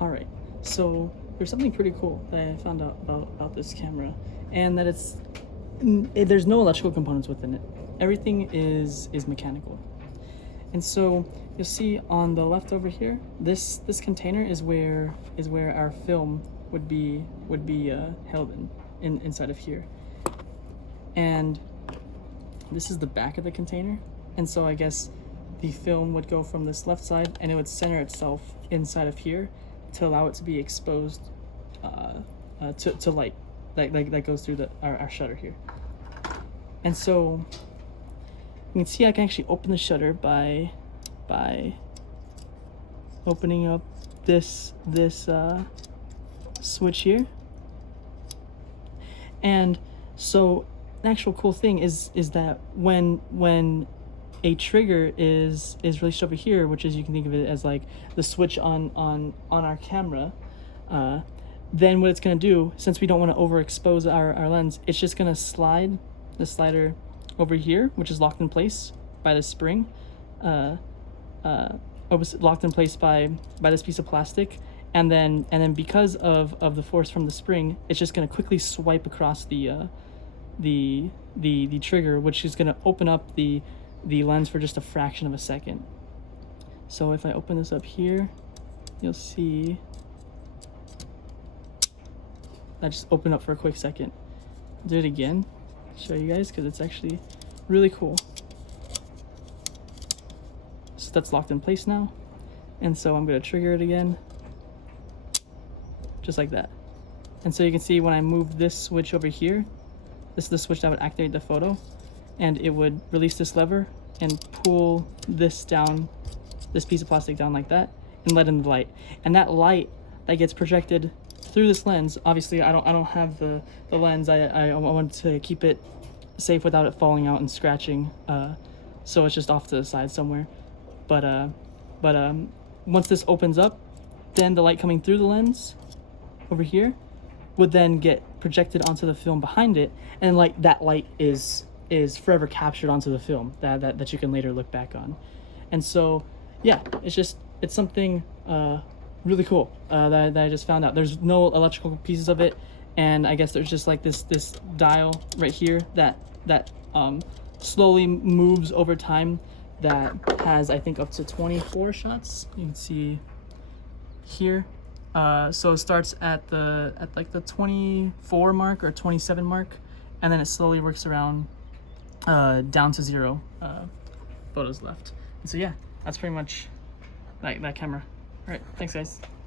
All right, so there's something pretty cool that I found out about this camera, and that there's no electrical components within it. Everything is mechanical. And so you'll see on the left over here, this container is where our film would be held inside of here. And this is the back of the container. And so I guess the film would go from this left side and it would center itself inside of here to allow it to be exposed to light that goes through our shutter here. And so you can see I can actually open the shutter by opening up this switch here. And so an actual cool thing is that when a trigger is released over here, which is, you can think of it as like the switch on our camera, then what it's going to do, since we don't want to overexpose our lens, it's just going to slide the slider over here, which is locked in place by the spring, or was locked in place by this piece of plastic, and then because of the force from the spring, it's just going to quickly swipe across the trigger, which is going to open up the lens for just a fraction of a second. So if I open this up here, you'll see that just opened up for a quick second. I'll do it again, show you guys, because it's actually really cool. So that's locked in place now, and so I'm going to trigger it again, just like that. And so you can see when I move this switch over here, this is the switch that would activate the photo, and it would release this lever and pull this down, this piece of plastic down like that, and let in the light. And that light that gets projected through this lens, obviously I don't have the lens. I wanted to keep it safe without it falling out and scratching, so it's just off to the side somewhere. But once this opens up, then the light coming through the lens over here would then get projected onto the film behind it, and like that light is forever captured onto the film that you can later look back on. And so yeah, it's something really cool that I just found out. There's no electrical pieces of it, and I guess there's just like this dial right here that slowly moves over time, that has, I think, up to 24 shots. You can see here. So it starts at like the 24 mark or 27 mark, and then it slowly works around down to 0 photos left. And so yeah, that's pretty much that camera. All right, thanks guys.